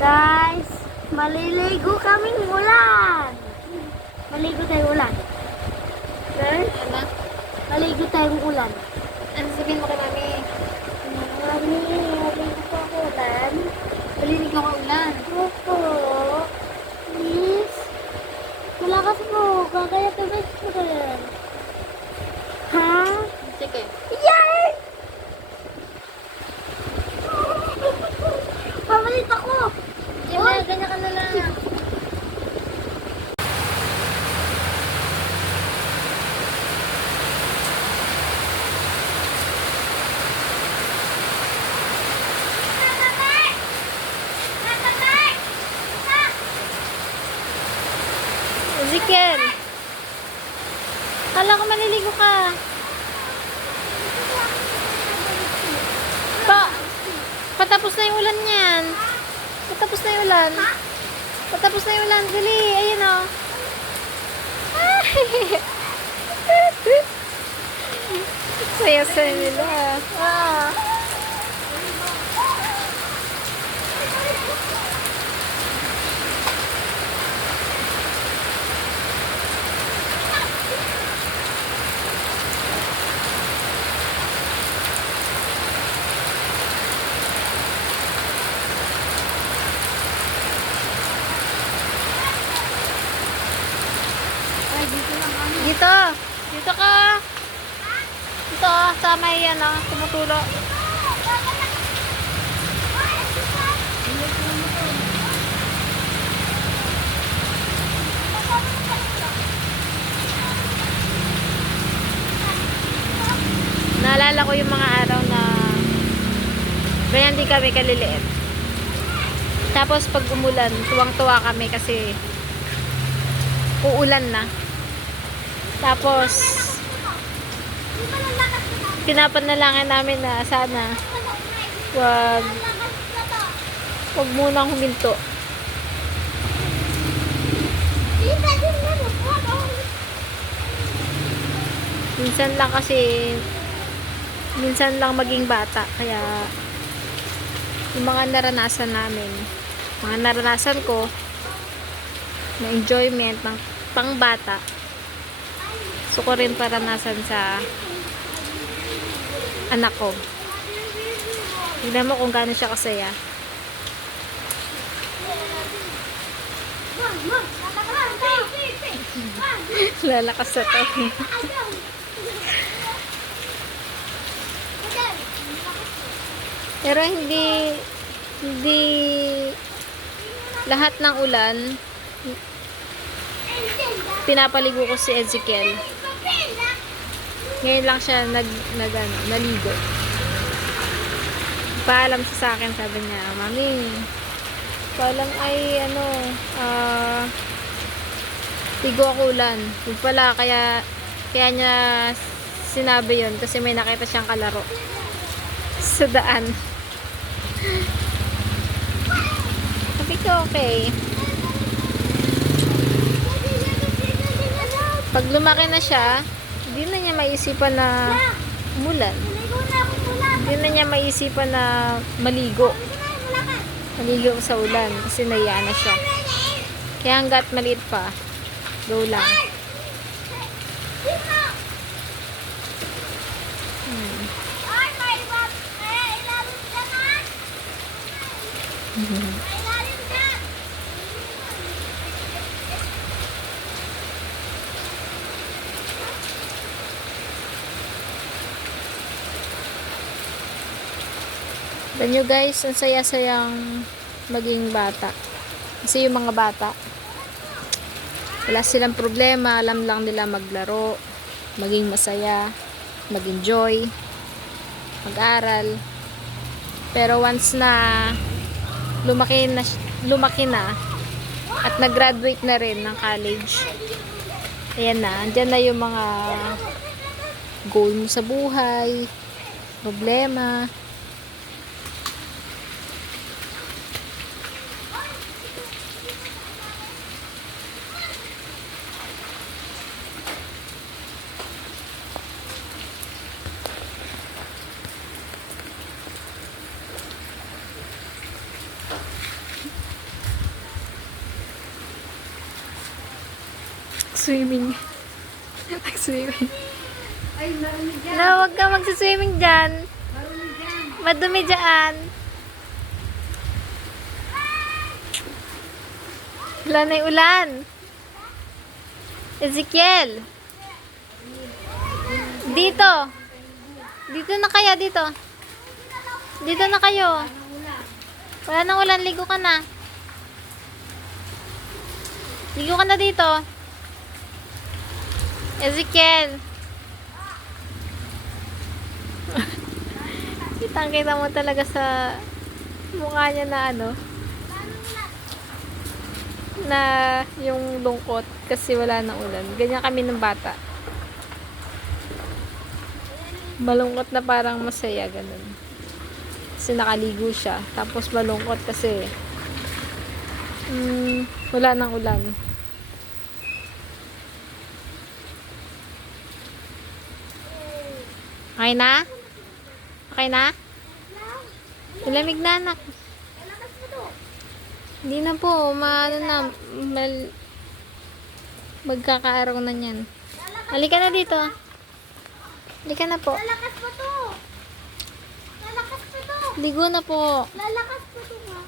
Guys, maliligo kaming ulan. Maligo tayong ulan. Girl, Ano? maligo tayong ulan. Ano sabihin mo kay mami? Mami, maligo pa ako ulan. Malinig ako ulan. Opo. Please. Malakas mo. Kaya tubig ko rin. Ha? Sige. Yay! Pamalit ako. Yan na, ganyan ka na lang. Ezekiel. Kala ko maliligo ka. Patapos na yung ulan niyan. Patapos na yung ulan. Patapos na yung ulan. Dali. Ayun o. Saya-saya nila. Ah. Ay, dito lang kami. Dito. Dito ka. Dito. Sa may ano, tumutulo. Naalala ko yung mga araw na ganyan di kami kaliliit. Tapos pag umulan, tuwang-tuwa kami kasi uulan na. Tapos pinapanalangin namin na sana wag munang huminto. Minsan lang maging bata, kaya yung mga naranasan namin, mga naranasan ko na enjoyment ng pangbata, gusto ko rin paranasan sa anak ko. Tignan mo kung gaano siya kasaya. Lalakas na to. Pero hindi lahat ng ulan pinapaligo ko si Ezekiel. Ngayon lang siya naligo. Paalam siya sa akin, sabi niya, "Mami, paalam ay ligo ako ulan." Yung pala, kaya niya sinabi yun kasi may nakita siyang kalaro sa daan. Sabi ko, okay. Pag lumaki na siya, hindi na niya maisipan na umulan. Hindi na niya maisipan na maligo. Maligo sa ulan kasi naiya na siya. Kaya hanggat maliit pa, go lang. Alam nyo guys, ang saya-sayang maging bata. Kasi yung mga bata, wala silang problema, alam lang nila maglaro, maging masaya, mag-enjoy, mag-aral. Pero once na lumaki na at nag-graduate na rin ng college, ayan na, andyan na yung mga goal mo sa buhay, problema. Nag-swimming. Nag-swimming. Ay, marami dyan. Na, huwag ka magsiswimming dyan. Marami dyan. Madumi dyan. Wala na yung ulan. Ezekiel. Dito. Dito na kaya, dito. Dito na kayo. Wala nang ulan, ligo ka na. Ligo ka na dito. Ezekiel. Kitang-kita mo talaga sa mukha niya na ano. Na yung lungkot kasi wala nang ulan. Ganyan kami ng bata. Malungkot na parang masaya, ganun. Kasi nakaligo siya. Tapos malungkot kasi wala nang ulan. Okay na? Okay na? Malamig na, anak. Hindi na po. Magkakaaraw na yan. Halika na dito. Halika na po. Lalakas pa to. Lalakas pa to. Ligo na po. Lalakas pa to nga.